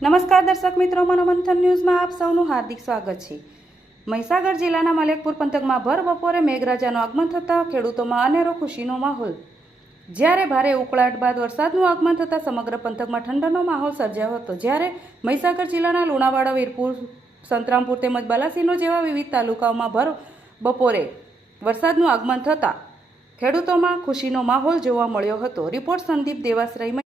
નમસ્કાર દર્શક મિત્રો, મનોમંથન ન્યૂઝમાં આપ સૌનું હાર્દિક સ્વાગત છે। મહીસાગર જિલ્લાના મલેકપુર પંથકમાં ભર બપોરે મેઘરાજાનું આગમન થતાં ખેડૂતોમાં અનેરો ખુશીનો માહોલ। જ્યારે ભારે ઉકળાટ બાદ વરસાદનું આગમન થતાં સમગ્ર પંથકમાં ઠંડકનો માહોલ સર્જાયો હતો। જ્યારે મહીસાગર જિલ્લાના લુણાવાડા, વીરપુર, સંતરામપુર તેમજ બાલાસિનોર જેવા વિવિધ તાલુકાઓમાં ભર બપોરે વરસાદનું આગમન થતાં ખેડૂતોમાં ખુશીનો માહોલ જોવા મળ્યો હતો। રિપોર્ટ સંદીપ દેવાશ્રય।